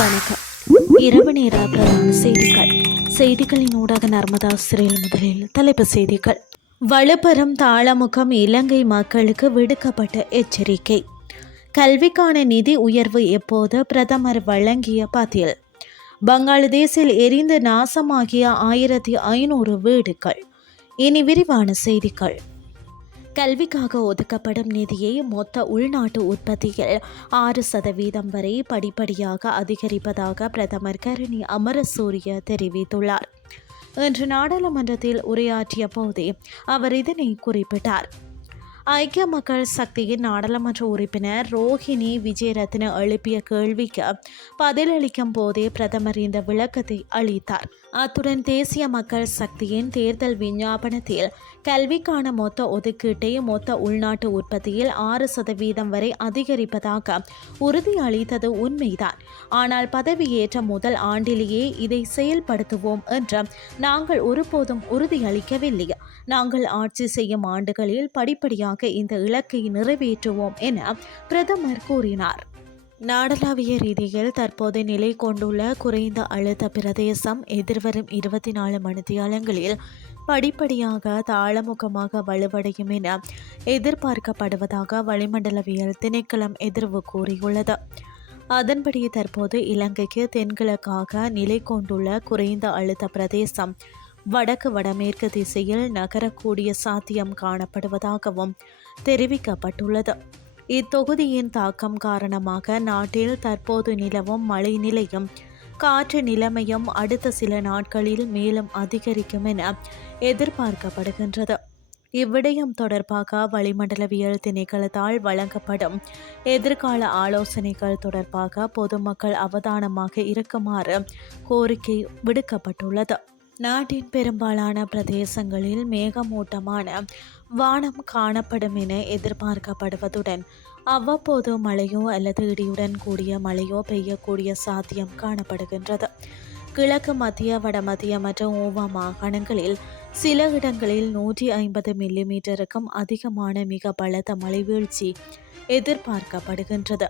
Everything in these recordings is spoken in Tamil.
வணக்கம். இரவு நேர பிரதான செய்திகள். செய்திகளின் ஊடாக நர்மதா சிறையில் முதலில் தலைப்பு செய்திகள். வலுப்பெறும் தாளமுகம் இலங்கை மக்களுக்கு விடுக்கப்பட்ட எச்சரிக்கை. கல்விக்கான நிதி உயர்வு எப்போது பிரதமர் வழங்கிய பதில். பங்களாதேஷில் எரிந்து நாசமாகிய ஆயிரத்தி ஐநூறு வீடுகள். இனி விரிவான செய்திகள். கல்விக்காக ஒதுக்கப்படும் நிதியை மொத்த உள்நாட்டு உற்பத்தியில் ஆறு சதவீதம் வரை படிப்படியாக அதிகரிப்பதாக பிரதமர் கருணி அமரசூரிய தெரிவித்துள்ளார். இன்று நாடாளுமன்றத்தில் உரையாற்றிய போதே அவர் இதனை குறிப்பிட்டார். ஐக்கிய மக்கள் சக்தியின் நாடாளுமன்ற உறுப்பினர் ரோஹிணி விஜயரத்ன எழுப்பிய கேள்விக்கு பதிலளிக்கும் போதே பிரதமர் இந்த விளக்கத்தை அளித்தார். அத்துடன் தேசிய மக்கள் சக்தியின் தேர்தல் விஞ்ஞாபனத்தில் கல்விக்கான மொத்த ஒதுக்கீட்டை மொத்த உள்நாட்டு உற்பத்தியில் ஆறு சதவீதம் வரை அதிகரிப்பதாக உறுதியளித்தது உண்மைதான். ஆனால் பதவியேற்ற முதல் ஆண்டிலேயே இதை செயல்படுத்துவோம் என்று நாங்கள் ஒருபோதும் உறுதியளிக்கவில்லை. நாங்கள் ஆட்சி செய்யும் ஆண்டுகளில் படிப்படியாக இந்த இலக்கை நிறைவேற்றுவோம் என பிரதமர் கூறினார். நாடளாவிய ரீதியில் தற்போது நிலை கொண்டுள்ள குறைந்த அழுத்த பிரதேசம் எதிர்வரும் இருபத்தி நாலு மணித்தியாலங்களில் படிப்படியாக தாளமுகமாக வலுவடையும் என எதிர்பார்க்கப்படுவதாக வளிமண்டலவியல் திணைக்களம் எதிர்வு கூறியுள்ளது. அதன்படி தற்போது இலங்கைக்கு தென்கிழக்காக நிலை கொண்டுள்ள குறைந்த அழுத்த பிரதேசம் வடக்கு வடமேற்கு திசையில் நகரக்கூடிய சாத்தியம் காணப்படுவதாகவும் தெரிவிக்கப்பட்டுள்ளது. இத்தொகுதியின் தாக்கம் காரணமாக நாட்டில் தற்போது நிலவும் மழை நிலையும் காற்று நிலைமையும் அடுத்த சில நாட்களில் மேலும் அதிகரிக்கும் என எதிர்பார்க்கப்படுகின்றது. இவ்விடயம் தொடர்பாக வளிமண்டலவியல் திணைக்களத்தால் வழங்கப்படும் எதிர்கால ஆலோசனைகள் தொடர்பாக பொதுமக்கள் அவதானமாக இருக்குமாறு கோரிக்கை விடுக்கப்பட்டுள்ளது. நாட்டின் பெரும்பாலான பிரதேசங்களில் மேகமூட்டமான வானம் காணப்படும் என எதிர்பார்க்கப்படுவதுடன் அவ்வப்போது மழையோ அல்லது இடியுடன் கூடிய மழையோ பெய்யக்கூடிய சாத்தியம் காணப்படுகின்றது. கிழக்கு மத்திய வடமத்திய மற்றும் ஓவா மாகாணங்களில் சில இடங்களில் நூற்றி ஐம்பது மில்லிமீட்டருக்கும் அதிகமான மிக பலத்த மழை வீழ்ச்சி எதிர்பார்க்கப்படுகின்றது.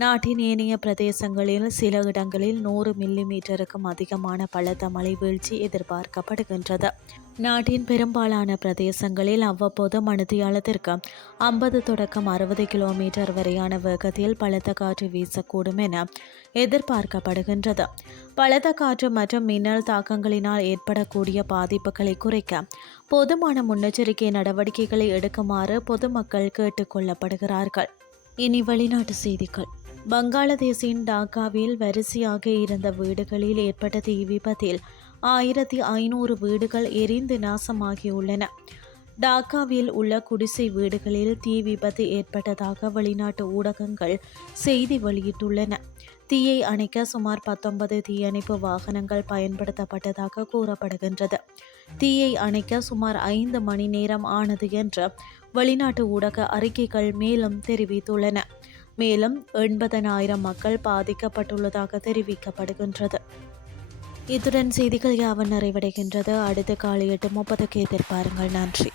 நாட்டின் ஏனைய பிரதேசங்களில் சில இடங்களில் நூறு மில்லிமீட்டருக்கும் அதிகமான பலத்த மழை வீழ்ச்சி எதிர்பார்க்கப்படுகின்றது. நாட்டின் பெரும்பாலான பிரதேசங்களில் அவ்வப்போது மணித்தியாலத்திற்கு ஐம்பது தொடக்கம் அறுபது கிலோமீட்டர் வரையான வேகத்தில் பலத்த காற்று வீசக்கூடும் என எதிர்பார்க்கப்படுகின்றது. பலத்த காற்று மற்றும் மின்னல் தாக்கங்களினால் ஏற்படக்கூடிய பாதிப்புகளை குறைக்க போதுமான முன்னெச்சரிக்கை நடவடிக்கைகளை எடுக்குமாறு பொதுமக்கள் கேட்டுக்கொள்ளப்படுகிறார்கள் இனி வெளிநாட்டு செய்திகள். பங்களாதேஷின் டாக்காவில் வரிசையாக இருந்த வீடுகளில் ஏற்பட்ட தீ விபத்தில் ஆயிரத்தி ஐநூறு வீடுகள் எரிந்து நாசமாகியுள்ளன. டாக்காவில் உள்ள குடிசை வீடுகளில் தீ விபத்து ஏற்பட்டதாக வெளிநாட்டு ஊடகங்கள் செய்தி வெளியிட்டுள்ளன. தீயை அணைக்க சுமார் பத்தொன்பது தீயணைப்பு வாகனங்கள் பயன்படுத்தப்பட்டதாக கூறப்படுகின்றது. தீயை அணைக்க சுமார் ஐந்து மணி நேரம் ஆனது என்று வெளிநாட்டு ஊடக அறிக்கைகள் மேலும் தெரிவித்துள்ளன. மேலும் எண்பதனாயிரம் மக்கள் பாதிக்கப்பட்டுள்ளதாக தெரிவிக்கப்படுகின்றது. இத்துடன் செய்திகள் யாவன் நிறைவடைகின்றது. அடுத்த காலை எட்டு முப்பதுக்கு எதிர்பாருங்கள். நன்றி.